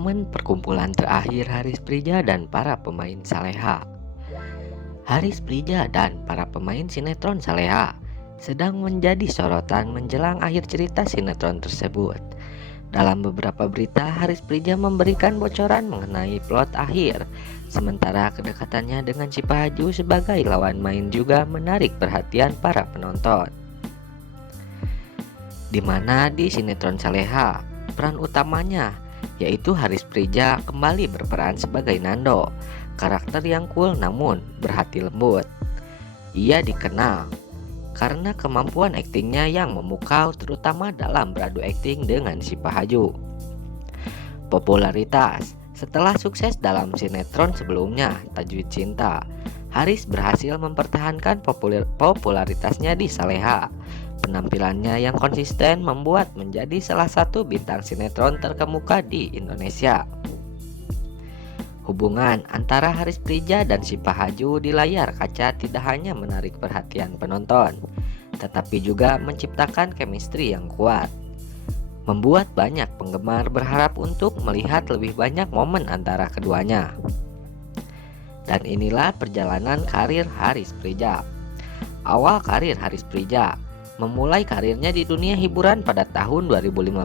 Momen perkumpulan terakhir Haris Prija dan para pemain Saleha. Haris Prija dan para pemain sinetron Saleha sedang menjadi sorotan menjelang akhir cerita sinetron tersebut. Dalam beberapa berita, Haris Prija memberikan bocoran mengenai plot akhir, sementara kedekatannya dengan si Pahaju sebagai lawan main juga menarik perhatian para penonton. Di mana di sinetron Saleha, peran utamanya yaitu Haris Prija kembali berperan sebagai Nando, karakter yang cool namun berhati lembut. Ia dikenal karena kemampuan aktingnya yang memukau, terutama dalam beradu akting dengan si Pahaju. Popularitas: setelah sukses dalam sinetron sebelumnya, Tajwid Cinta, Haris berhasil mempertahankan popularitasnya di Saleha. Penampilannya yang konsisten membuat menjadi salah satu bintang sinetron terkemuka di Indonesia. Hubungan antara Haris Prija dan si Pahaju di layar kaca tidak hanya menarik perhatian penonton, tetapi juga menciptakan chemistry yang kuat, membuat banyak penggemar berharap untuk melihat lebih banyak momen antara keduanya. Dan inilah perjalanan karir Haris Prija. Awal karir Haris Prija memulai karirnya di dunia hiburan pada tahun 2015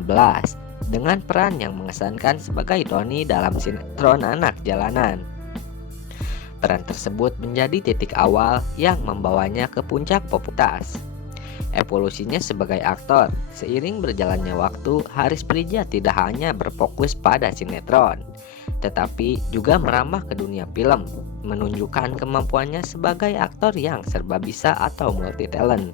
dengan peran yang mengesankan sebagai Doni dalam sinetron Anak Jalanan. Peran tersebut menjadi titik awal yang membawanya ke puncak popularitas. Evolusinya sebagai aktor: seiring berjalannya waktu, Haris Prija tidak hanya berfokus pada sinetron, tetapi juga merambah ke dunia film, menunjukkan kemampuannya sebagai aktor yang serba bisa atau multi talent.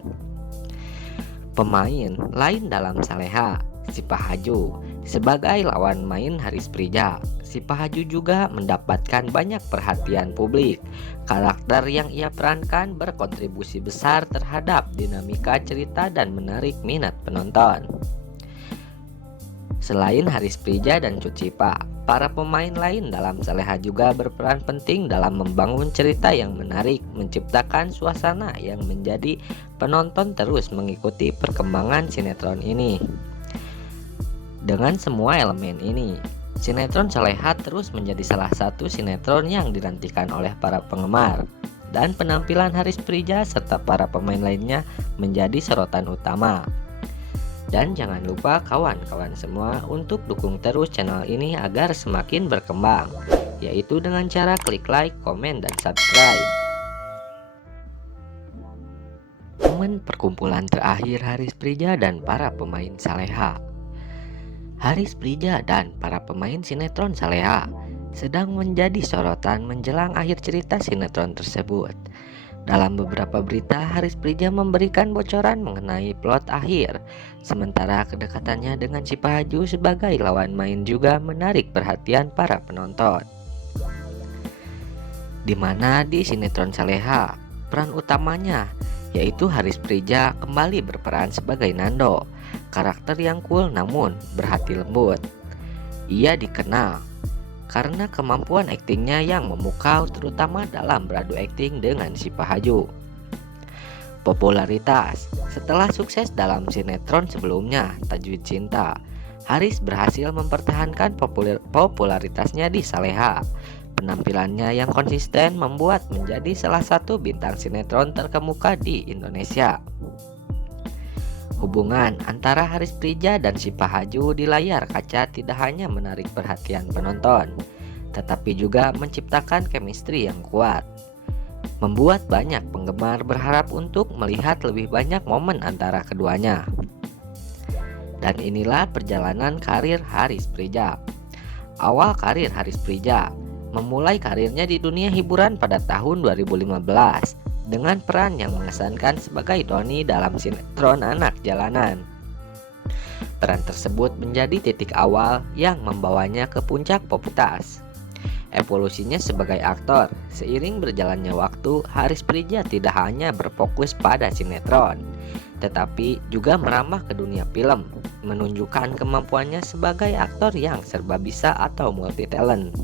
Pemain lain dalam Saleha, si Pahaju sebagai lawan main Haris Prija. Si Pahaju juga mendapatkan banyak perhatian publik. Karakter yang ia perankan berkontribusi besar terhadap dinamika cerita dan menarik minat penonton. Selain Haris Prija dan Cut Cipa, para pemain lain dalam Saleha juga berperan penting dalam membangun cerita yang menarik, menciptakan suasana yang menjadi penonton terus mengikuti perkembangan sinetron ini. Dengan semua elemen ini, sinetron Saleha terus menjadi salah satu sinetron yang dinantikan oleh para penggemar, dan penampilan Haris Prija serta para pemain lainnya menjadi sorotan utama. Dan jangan lupa kawan-kawan semua untuk dukung terus channel ini agar semakin berkembang, yaitu dengan cara klik like, komen, dan subscribe. Momen perkumpulan terakhir Haris Prija dan para pemain Saleha. Haris Prija dan para pemain sinetron Saleha sedang menjadi sorotan menjelang akhir cerita sinetron tersebut. Dalam beberapa berita, Haris Prija memberikan bocoran mengenai plot akhir, sementara kedekatannya dengan si Pahaju sebagai lawan main juga menarik perhatian para penonton. Di mana di sinetron Saleha, peran utamanya yaitu Haris Prija kembali berperan sebagai Nando, karakter yang cool namun berhati lembut. Ia dikenal karena kemampuan aktingnya yang memukau, terutama dalam beradu akting dengan si Pahaju. Popularitas: setelah sukses dalam sinetron sebelumnya, Tajwid Cinta, Haris berhasil mempertahankan popularitasnya di Saleha. Penampilannya yang konsisten membuat menjadi salah satu bintang sinetron terkemuka di Indonesia. Hubungan antara Haris Prija dan si Pahaju di layar kaca tidak hanya menarik perhatian penonton, tetapi juga menciptakan chemistry yang kuat, membuat banyak penggemar berharap untuk melihat lebih banyak momen antara keduanya. Dan inilah perjalanan karir Haris Prija. Awal karir Haris Prija memulai karirnya di dunia hiburan pada tahun 2015 dengan peran yang mengesankan sebagai Doni dalam sinetron Anak Jalanan. Peran tersebut menjadi titik awal yang membawanya ke puncak popularitas. Evolusinya sebagai aktor: seiring berjalannya waktu, Haris Prija tidak hanya berfokus pada sinetron, tetapi juga merambah ke dunia film, menunjukkan kemampuannya sebagai aktor yang serba bisa atau multi talent.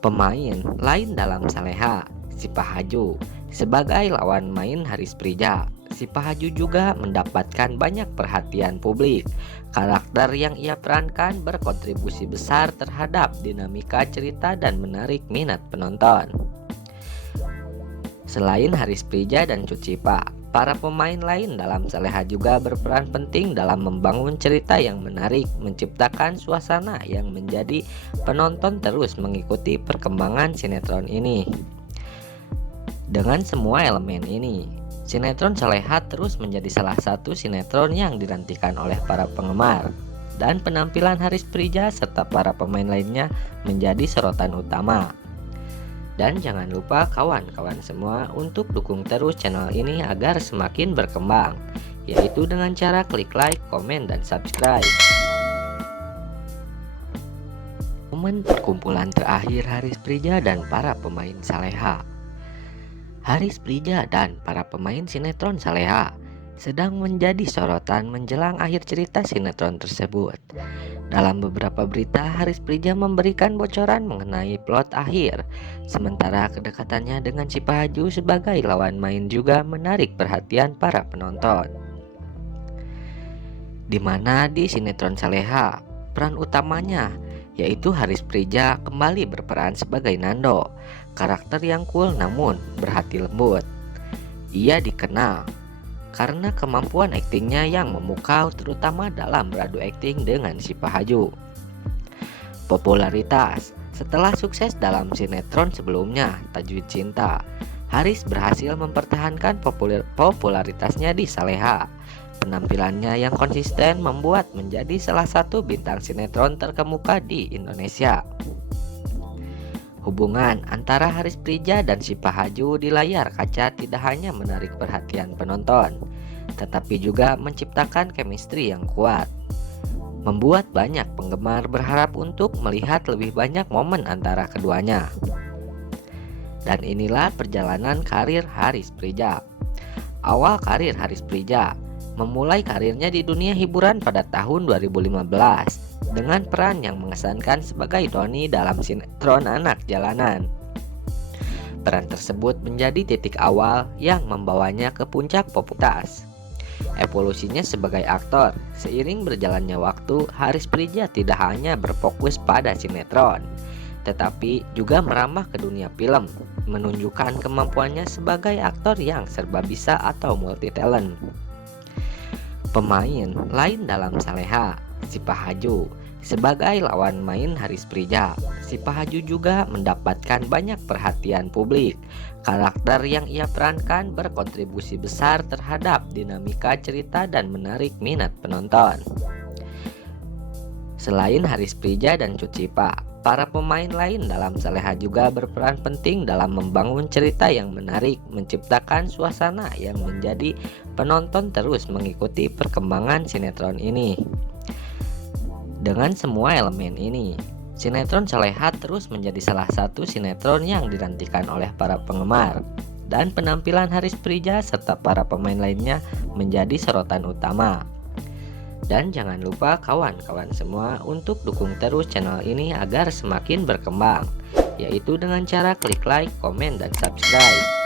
Pemain lain dalam Saleha, si Pahaju sebagai lawan main Haris Prija. si Pahaju juga mendapatkan banyak perhatian publik. Karakter yang ia perankan berkontribusi besar terhadap dinamika cerita dan menarik minat penonton. Selain Haris Prija dan Cut Cipa, para pemain lain dalam Saleha juga berperan penting dalam membangun cerita yang menarik, menciptakan suasana yang menjadi penonton terus mengikuti perkembangan sinetron ini. Dengan semua elemen ini, sinetron Saleha terus menjadi salah satu sinetron yang dinantikan oleh para penggemar, dan penampilan Haris Prija serta para pemain lainnya menjadi sorotan utama. Dan jangan lupa kawan-kawan semua untuk dukung terus channel ini agar semakin berkembang, yaitu dengan cara klik like, komen, dan subscribe. Momen perkumpulan terakhir Haris Prija dan para pemain Saleha. Haris Prija dan para pemain sinetron Saleha sedang menjadi sorotan menjelang akhir cerita sinetron tersebut. Dalam beberapa berita, Haris Prija memberikan bocoran mengenai plot akhir, sementara kedekatannya dengan si Pahaju sebagai lawan main juga menarik perhatian para penonton. Di mana di sinetron Saleha, peran utamanya yaitu Haris Prija kembali berperan sebagai Nando, karakter yang cool namun berhati lembut. Ia dikenal karena kemampuan aktingnya yang memukau, terutama dalam beradu akting dengan si Pahaju. Popularitas. Setelah sukses dalam sinetron sebelumnya, Tajwid Cinta, Haris berhasil mempertahankan popularitasnya di Saleha. Penampilannya yang konsisten membuat menjadi salah satu bintang sinetron terkemuka di Indonesia. Hubungan antara Haris Prija dan si Pahaju di layar kaca tidak hanya menarik perhatian penonton, tetapi juga menciptakan chemistry yang kuat, membuat banyak penggemar berharap untuk melihat lebih banyak momen antara keduanya. Dan inilah perjalanan karir Haris Prija. Awal karir Haris Prija memulai karirnya di dunia hiburan pada tahun 2015 dengan peran yang mengesankan sebagai Doni dalam sinetron Anak Jalanan. Peran tersebut menjadi titik awal yang membawanya ke puncak popularitas. Evolusinya sebagai aktor, seiring berjalannya waktu, Haris Prija tidak hanya berfokus pada sinetron, tetapi juga merambah ke dunia film, menunjukkan kemampuannya sebagai aktor yang serba bisa atau multi talent. Pemain lain dalam Saleha, si Pahaju sebagai lawan main Haris Prija. Si Pahaju juga mendapatkan banyak perhatian publik. Karakter yang ia perankan berkontribusi besar terhadap dinamika cerita dan menarik minat penonton. Selain Haris Prija dan Cut Cipa, para pemain lain dalam Saleha juga berperan penting dalam membangun cerita yang menarik, menciptakan suasana yang menjadi penonton terus mengikuti perkembangan sinetron ini. Dengan semua elemen ini, sinetron Saleha terus menjadi salah satu sinetron yang dinantikan oleh para penggemar, dan penampilan Haris Prija serta para pemain lainnya menjadi sorotan utama. Dan jangan lupa kawan-kawan semua untuk dukung terus channel ini agar semakin berkembang, yaitu dengan cara klik like, komen, dan subscribe.